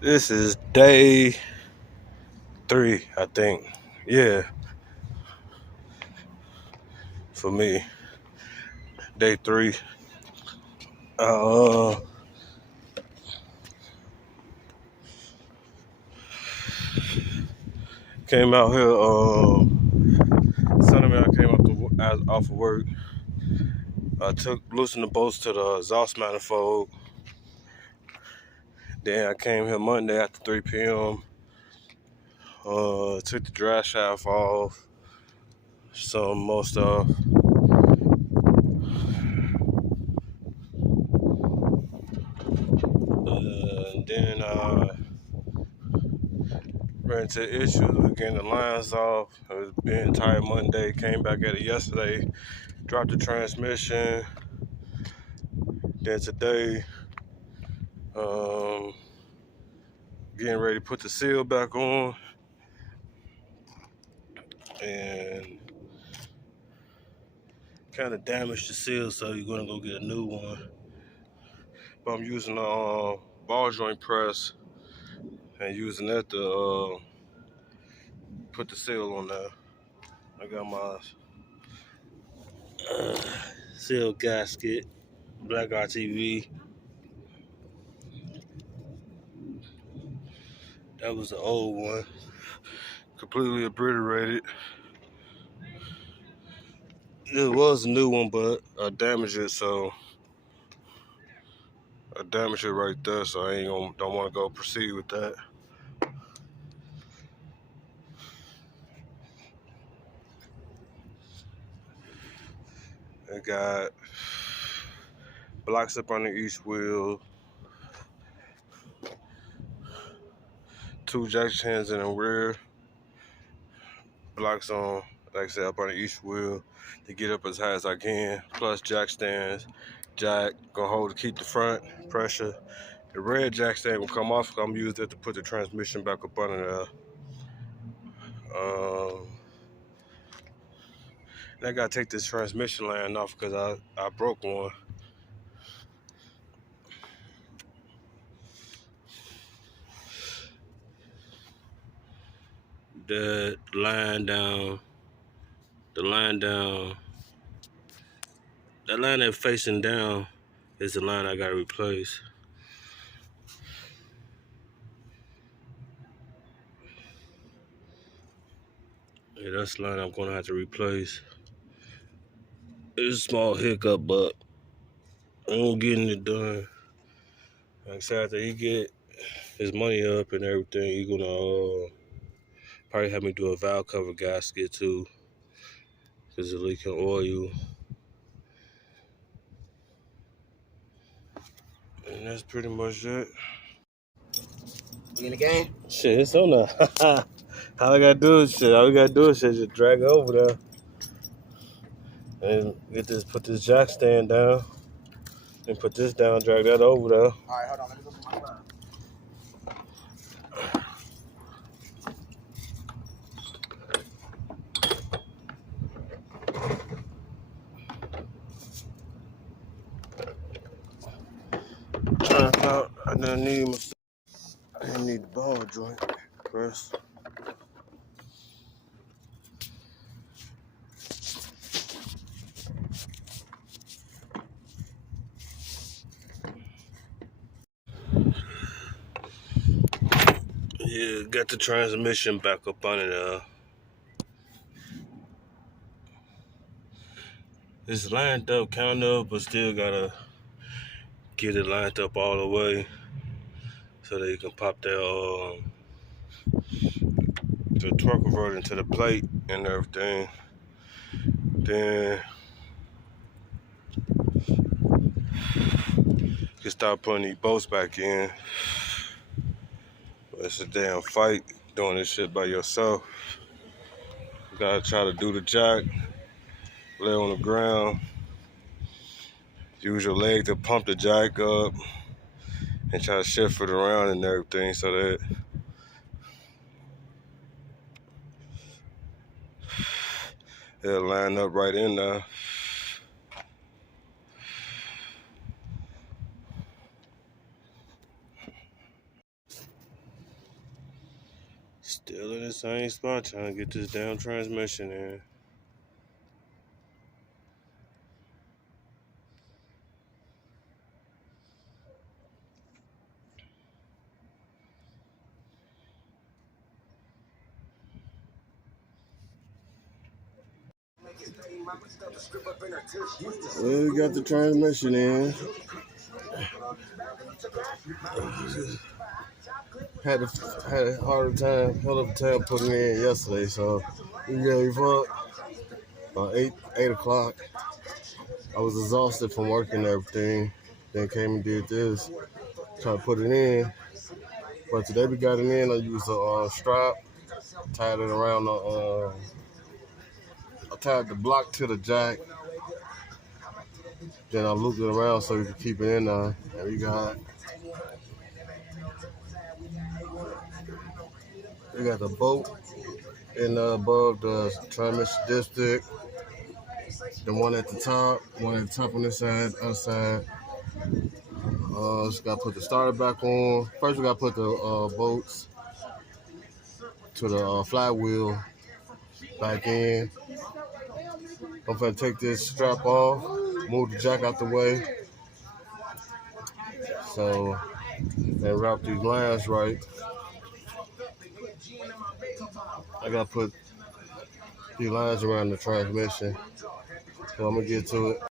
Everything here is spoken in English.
This is day 3, I think. Yeah, for me, day 3. Uh, Came out here. Sunday I came off of work. I loosened the bolts to the exhaust manifold. Then I came here Monday after 3 p.m. Took the dry shaft off. Some more stuff. And then ran into issues with getting the lines off. It was being tired Monday. Came back at it yesterday. Dropped the transmission. Then today, getting ready to put the seal back on. And kind of damaged the seal, so you're gonna go get a new one. But I'm using a ball joint press and using that to put the seal on there. I got my seal gasket, black RTV. That was the old one, completely obliterated. It was a new one, but I damaged it, so I damaged it right there. So I don't want to go proceed with that. I got blocks up on each wheel, 2 jack stands in the rear, blocks on, like I said, up on each wheel to get up as high as I can, plus jack stands. Jack gonna hold to keep the front pressure. The red jack stand will come off. I'm using it to put the transmission back up under there. And I gotta take this transmission line off because I broke one. The line down, that line that's facing down is the line I gotta replace. Yeah, that's the line I'm gonna have to replace. It's a small hiccup, but I'm getting it done. Like I said, after he get his money up and everything, he gonna probably have me do a valve cover gasket too, because it's leaking oil. And that's pretty much it. You in the game? Shit, it's on there. All I gotta do is just drag it over there and put this jack stand down, and put this down, drag that over there. All right, hold on. Let me go put my phone. I didn't need the ball joint first. Yeah, got the transmission back up on it. It's lined up, kind of, but still gotta get it lined up all the way so that you can pop that the torque converter into the plate and everything. Then you can start putting these bolts back in. But it's a damn fight doing this shit by yourself. You gotta try to do the jack, lay on the ground, use your leg to pump the jack up, and try to shift it around and everything so that it'll line up right in there. Still in the same spot trying to get this damn transmission in. Well, we got the transmission in. Had a harder time, hell of a time putting it in yesterday, so we gave up about 8 o'clock. I was exhausted from working and everything. Then came and did this, trying to put it in. But today we got it in. I used a strap, tied it around I tied the block to the jack. Then I looped it around so we could keep it in there. And we got the bolt in above the transmission dipstick. The one at the top on this side, other side. Just gotta put the starter back on. First we gotta put the bolts to the flywheel back in. I'm gonna take this strap off, move the jack out the way, so and wrap these lines right. I gotta put these lines around the transmission, so I'm gonna get to it.